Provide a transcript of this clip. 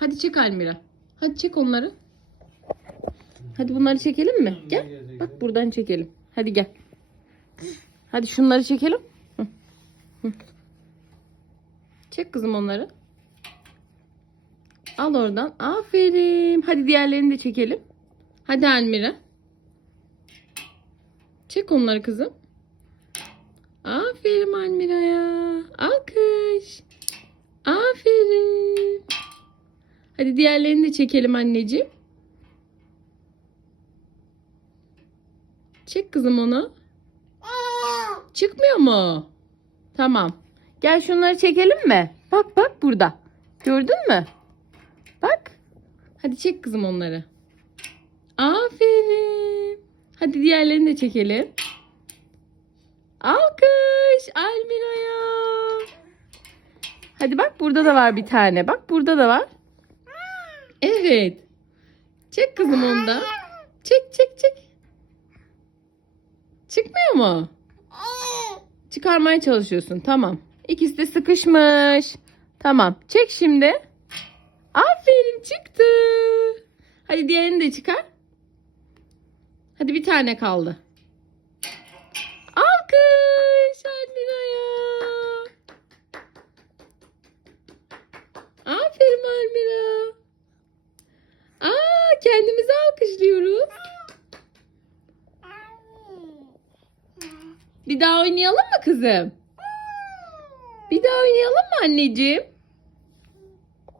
Hadi çek Almira. Hadi çek onları. Hadi bunları çekelim mi? Gel. Bak buradan çekelim. Hadi gel. Hadi şunları çekelim. Çek kızım onları. Al oradan. Aferin. Hadi diğerlerini de çekelim. Hadi Almira. Çek onları kızım. Aferin Almira'ya. Alkış. Aferin. Hadi diğerlerini de çekelim anneciğim. Çek kızım onu. Çıkmıyor mu? Tamam. Gel şunları çekelim mi? Bak bak burada. Gördün mü? Bak. Hadi çek kızım onları. Aferin. Hadi diğerlerini de çekelim. Alkış Almira'ya. Hadi bak burada da var bir tane. Bak burada da var. Evet. Çek kızım onu da. Çek çek çek. Çıkmıyor mu? Çıkarmaya çalışıyorsun. Tamam. İkisi de sıkışmış. Tamam. Çek şimdi. Aferin çıktı. Hadi diğerini de çıkar. Hadi bir tane kaldı. Alkış Almira'ya. Aferin Almira. Aa kendimizi alkışlıyoruz. Bir daha oynayalım mı kızım? Bir daha oynayalım mı anneciğim?